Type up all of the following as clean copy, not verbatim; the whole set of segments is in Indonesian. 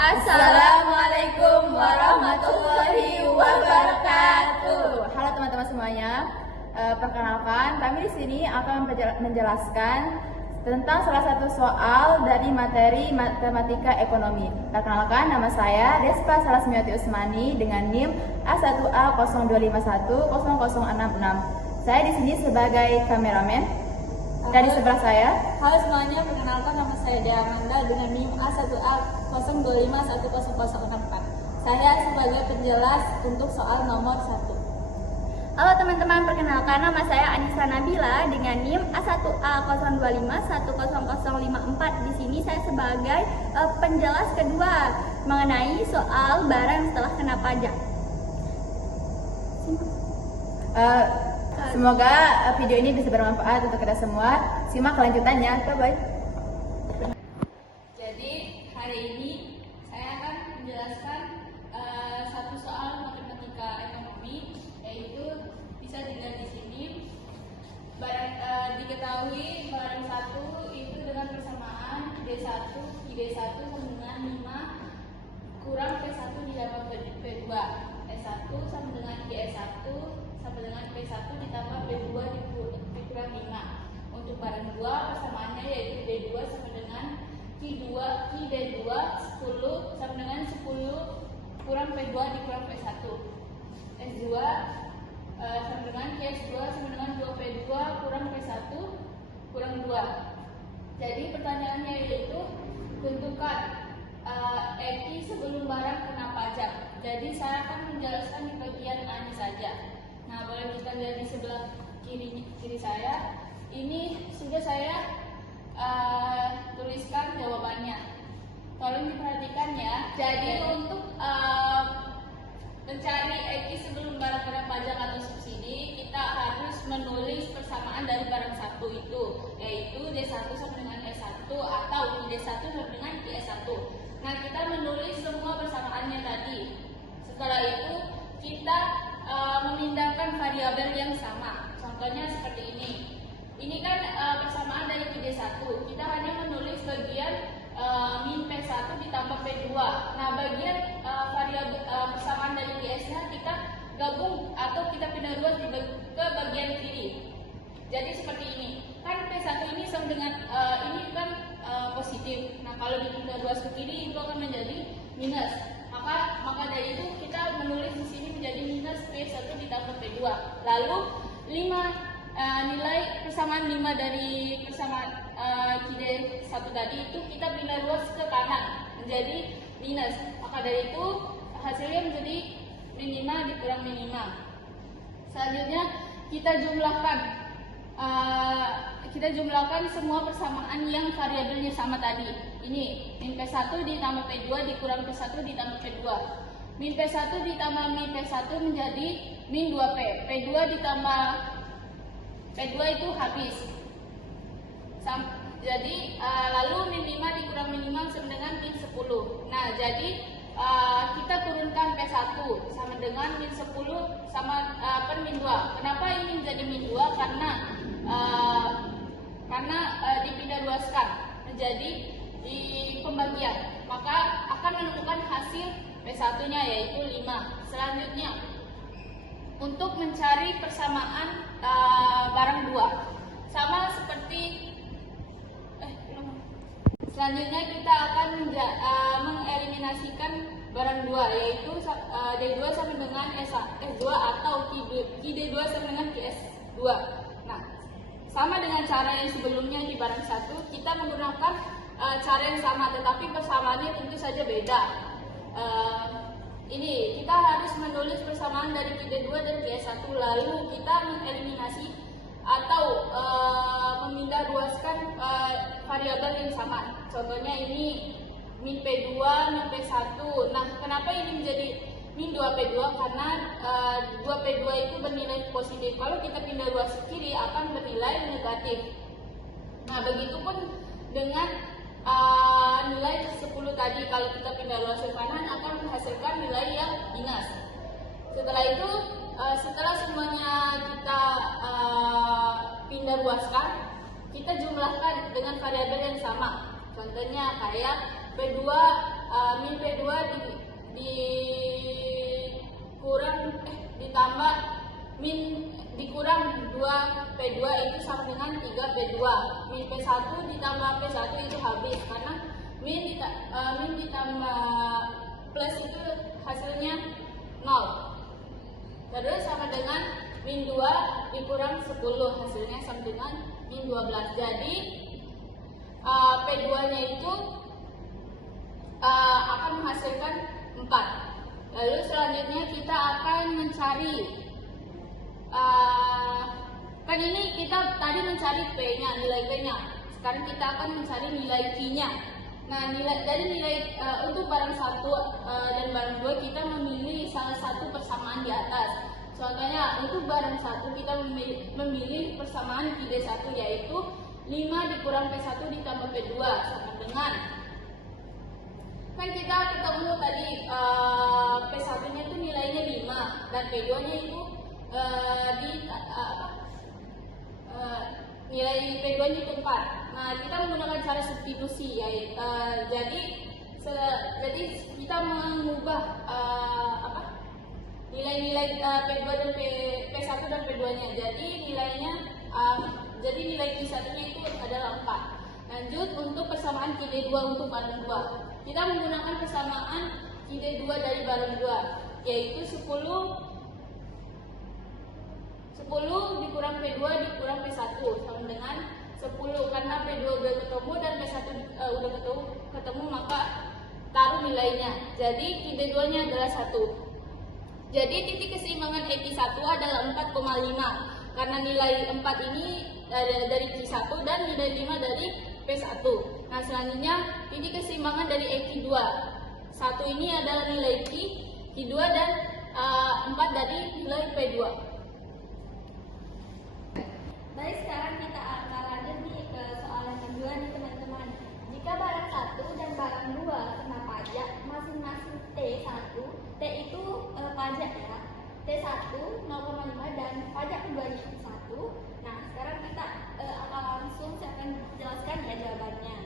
Assalamualaikum warahmatullahi wabarakatuh. Halo teman-teman semuanya. Perkenalkan, kami di sini akan menjelaskan tentang salah satu soal dari materi matematika ekonomi. Perkenalkan, nama saya Despa Salasmiati Usmani dengan NIM A1A02510066. Saya di sini sebagai kameramen. Dan di sebelah saya. Halo semuanya, perkenalkan nama saya Dea Amanda dengan NIM A1A02510064. Saya sebagai penjelas untuk soal nomor 1. Halo teman-teman, perkenalkan nama saya Anissa Nabila dengan NIM A1A02510054. Di sini saya sebagai penjelas kedua mengenai soal barang setelah kena pajak. Semoga video ini bisa bermanfaat untuk kita semua. Simak kelanjutannya. Bye-bye. Jadi hari ini saya akan menjelaskan satu soal matematika ekonomi, yaitu bisa dilihat di sini. Diketahui barang satu itu dengan persamaan D1 I D1 sama dengan 5 kurang P1 ditambah P2. S1 sama dengan IS1 sama dengan P1 ditambah P2 dikurang 5. Untuk barang 2 persamaannya yaitu D2 sama dengan I2 10 sama dengan 10 kurang P2 dikurang P1. S2 sama dengan S2 sama dengan 2P2 kurang P1 kurang 2. Jadi pertanyaannya yaitu tentukan EPI sebelum barang kena pajak. Jadi saya akan menjelaskan di bagian A-nya saja. Nah, boleh kita lihat di sebelah kiri saya. Ini sudah saya tuliskan jawabannya. Tolong diperhatikan ya. Jadi untuk mencari EPI sebelum barang kena pajak atau subsidi, kita harus menulis persamaan dari barang satu itu, yaitu D1 sama dengan S1 atau D1 sama dengan IS1. Nah, kita menulis semua persamaannya tadi. Setelah itu kita memindahkan variabel yang sama. Contohnya seperti ini. Ini kan persamaan dari ID1. Kita hanya menulis bagian min P1 ditambah P2. Nah, bagian variabel persamaan dari PS-nya kita gabung atau kita pindah luas ke bagian kiri. Jadi seperti ini. Kan P1 ini sama dengan ini kan positif. Nah, kalau dipindah luas ke kiri itu akan menjadi minus. Maka dari itu kita menulis di sini menjadi minus P1 ditambah P2. Lalu 5 nilai persamaan 5 dari persamaan ID1 tadi itu kita pindah luas ke kanan menjadi minus. Maka dari itu hasilnya menjadi min 5 dikurang min 5. Selanjutnya kita jumlahkan semua persamaan yang variabelnya sama tadi. Ini min P1 ditambah P2 dikurang P1 ditambah P2. Min P1 ditambah min P1 menjadi min 2P. P2 ditambah P2 itu habis. Jadi lalu min 5 dikurang min 5 sama dengan min 10. Nah, jadi kita turunkan P1 sama dengan min 10 sama per min 2. Kenapa ini menjadi min 2? Karena dipindah luaskan menjadi di pembagian. Maka akan menemukan hasil P1-nya yaitu 5. Selanjutnya untuk mencari persamaan barang 2. Sama seperti selanjutnya kita akan mengeliminasikan barang 2 yaitu D2 sama dengan S2 atau ID2 sama dengan IS2. Nah, sama dengan cara yang sebelumnya di barang 1, kita menggunakan cara yang sama tetapi persamaannya tentu saja beda. Ini kita harus menulis persamaan dari ID2 dan IS1 lalu kita mengeliminasi atau memindah luaskan variabel yang sama. Contohnya ini min P2, min P1. Nah, kenapa ini menjadi min 2P2? Karena 2P2 itu bernilai positif. Kalau kita pindah luas ke kiri akan bernilai negatif. Nah, begitupun dengan nilai 10 tadi. Kalau kita pindah luas ke kanan akan menghasilkan nilai yang minus. Setelah itu, setelah semuanya kita pindah luaskan, kita jumlahkan dengan variabel yang sama. Contohnya kayak P2 min P2 ditambah dikurang 2 P2 itu sama dengan 3 P2. Min P1 ditambah P1 itu habis karena min ditambah plus itu hasilnya 0. Terus sama dengan min 2 dikurang 10 hasilnya sama dengan min 12. Jadi P2-nya itu akan menghasilkan 4. Lalu selanjutnya kita akan mencari kan ini kita tadi mencari P-nya, nilai P-nya. Sekarang kita akan mencari nilai Q-nya. Nah, untuk barang 1 dan barang 2 kita memilih salah satu persamaan di atas. Contohnya untuk barang 1 kita memilih persamaan Q-D1 yaitu 5 dikurang P1 ditambah P2 sama dengan, kan kita ketemu tadi P1-nya itu nilainya 5 dan P2-nya itu nilai P2-nya itu 4. Nah, kita menggunakan cara substitusi jadi kita mengubah nilai-nilai P2 dan P1 dan P2-nya. Jadi nilai Q1-nya itu adalah 4. Lanjut untuk persamaan Q-D2 untuk barang 2. Kita menggunakan persamaan Q-D2 dari barang 2 yaitu 10 dikurang P2 dikurang P1 sama dengan 10 karena P2 udah ketemu dan P1 udah ketemu maka taruh nilainya. Jadi Q-D2-nya adalah 1. Jadi titik keseimbangan Q1 adalah 4,5 karena nilai 4 ini dari Q1 dan nilai 5 dari P1. Nah, selanjutnya titik keseimbangan dari Q2. 1 ini adalah nilai Q2 dan 4 dari nilai P2. Baik, sekarang kita akan lanjut nih ke soal yang kedua nih teman-teman. Jika barang 1 dan barang 2 kena pajak masing-masing T1, T itu pajak ya, T1 0,5 dan pajak keduanya 1. Nah, sekarang kita akan langsung saya akan jelaskan ya jawabannya.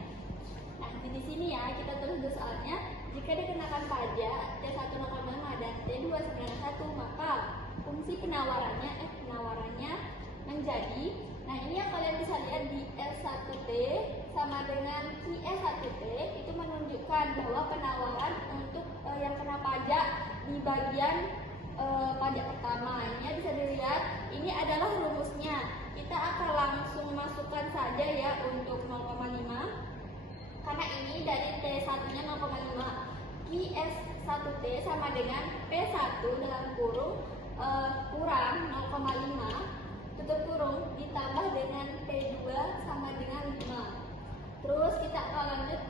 Nah, di sini ya kita tulis dulu soalnya. Jika dikenakan pajak T1 0,5 dan T2 sebenarnya 1, maka fungsi penawarannya menjadi, nah ini yang kalian bisa lihat di S1T sama dengan QS1T itu menunjukkan bahwa penawaran untuk yang kena pajak di bagian pajak pertama. Ini bisa dilihat, ini adalah rumusnya. Kita akan langsung masukkan saja ya untuk 0,5 karena ini dari T1-nya 0,5. QS1T sama dengan P1 dalam kurung kurang 0,5 tutup kurung ditambah dengan P2 sama dengan 5. Terus kita akan lanjut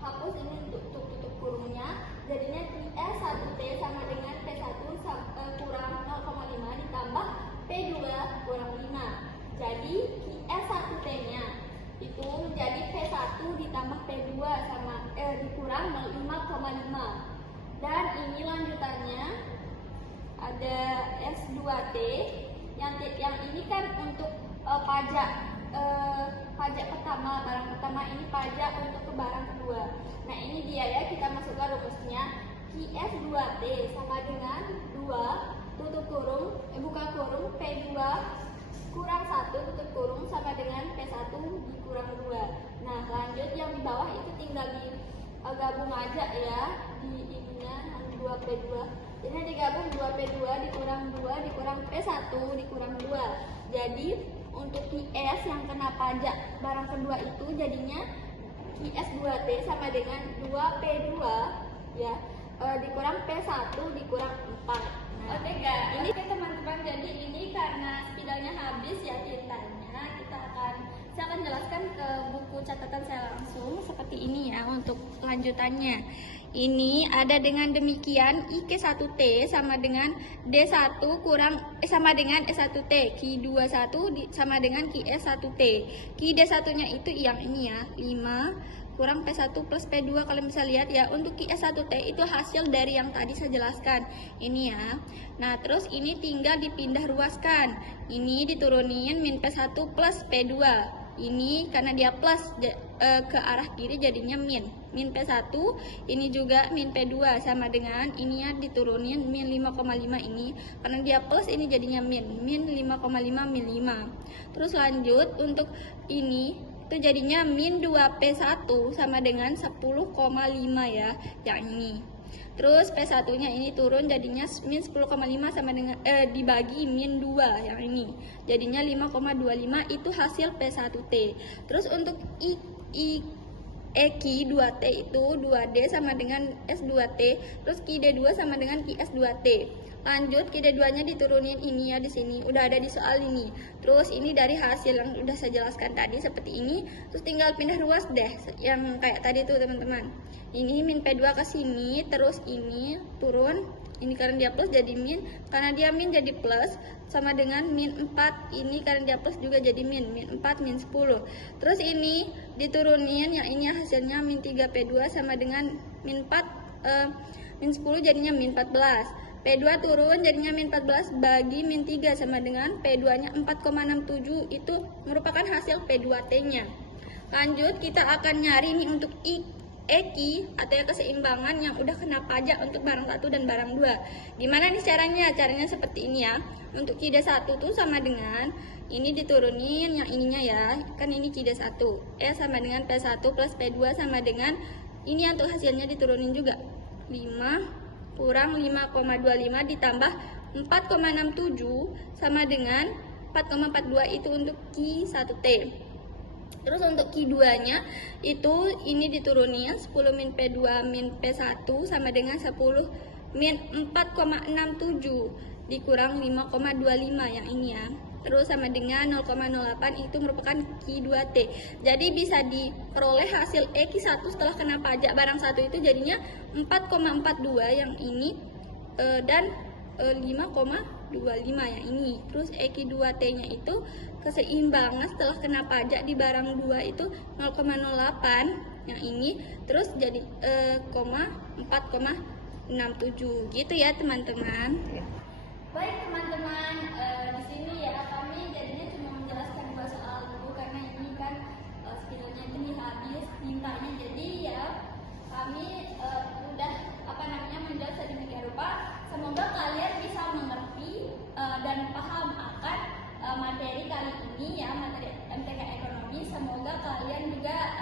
hapus ini untuk tutup kurungnya. Jadinya QS1T sama dengan P1 kurang 0,5 ditambah P2 kurang 5. Jadi QS1T-nya itu menjadi P1 ditambah P2 sama dikurang 5,5. Dan ini lanjutannya ada S2T yang ini kan untuk pajak pertama, barang pertama, ini pajak untuk ke barang kedua. Nah, ini dia ya, kita masukkan rumusnya. QS2T sama dengan 2 tutup kurung buka kurung P2 kurang 1 tutup kurung sama dengan P1 dikurang 2. Nah, lanjut yang di bawah itu tinggal gabung aja ya di ininya 2P2. Jadi digabung 2P2 dikurang 2 dikurang P1 dikurang 2. Jadi untuk QS yang kena pajak barang kedua itu jadinya QS2T sama dengan 2P2 ya dikurang P1 dikurang 4. Nah, oke teman-teman, jadi ini karena spidolnya habis ya tintanya, saya akan jelaskan ke buku catatan saya langsung seperti ini ya untuk lanjutannya. Ini ada dengan demikian IQ1T sama dengan D1 sama dengan S1T, Q21 sama dengan QS1T. QD1-nya itu yang ini ya, 5 kurang P1 plus P2. Kalian bisa lihat ya, untuk QS1T itu hasil dari yang tadi saya jelaskan. Ini ya. Nah, terus ini tinggal dipindah ruaskan. Ini diturunin min P1 plus P2. ini karena dia plus ke arah kiri jadinya min P1, ini juga min P2 sama dengan ininya diturunin min 5,5 ini karena dia plus ini jadinya min 5,5 min 5. Terus lanjut untuk ini itu jadinya min 2P1 sama dengan 10,5 ya yang ini. Terus P1 nya ini turun jadinya min 10,5 sama dengan dibagi min 2 yang ini jadinya 5,25 itu hasil P1T. Terus untuk Q2T itu 2D sama dengan S2T, terus QD2 sama dengan QS2T. Lanjut QD2 nya diturunin ini ya di sini udah ada di soal ini. Terus ini dari hasil yang udah saya jelaskan tadi seperti ini. Terus tinggal pindah ruas deh yang kayak tadi tuh teman-teman. Ini min P2 ke sini, terus ini turun. Ini karena dia plus jadi min, karena dia min jadi plus sama dengan min 4. Ini karena dia plus juga jadi min 4 min 10. Terus ini diturunin yang ini hasilnya min 3P2 sama dengan min 4 min 10 jadinya min 14. P2 turun jadinya min 14 bagi min 3 sama dengan P2 nya 4,67 itu merupakan hasil P2T nya. Lanjut kita akan nyari nih untuk EQ atau ya keseimbangan yang udah kena pajak untuk barang 1 dan barang 2. Gimana nih caranya? Caranya seperti ini ya. Untuk QD1 tuh sama dengan ini diturunin yang ininya ya. Kan ini QD1. Sama dengan P1 plus P2 sama dengan ini untuk hasilnya diturunin juga. 5 kurang 5,25 ditambah 4,67 sama dengan 4,42 itu untuk Q1T. Terus untuk Q2 nya itu ini diturunin 10 min P2 min P1 sama dengan 10 min 4,67 dikurang 5,25 yang ini ya. Terus sama dengan 0,08 itu merupakan Q2T. Jadi bisa diperoleh hasil EQ1 setelah kena pajak barang 1 itu jadinya 4,42 yang ini dan 5,25 yang ini. Terus EQ2T nya itu keseimbangan setelah kena pajak di barang 2 itu 0,08 yang ini. Terus jadi 4,67 gitu ya teman-teman. Baik teman-teman, di sini ya kami jadinya cuma menjelaskan 2 soal dulu karena ini kan skillnya itu habis mintanya. Jadi ya kami udah menjawab sedemikian rupa. Semoga kalian bisa mengerti dan paham akan materi kali ini ya, materi MTK Ekonomi. Semoga kalian juga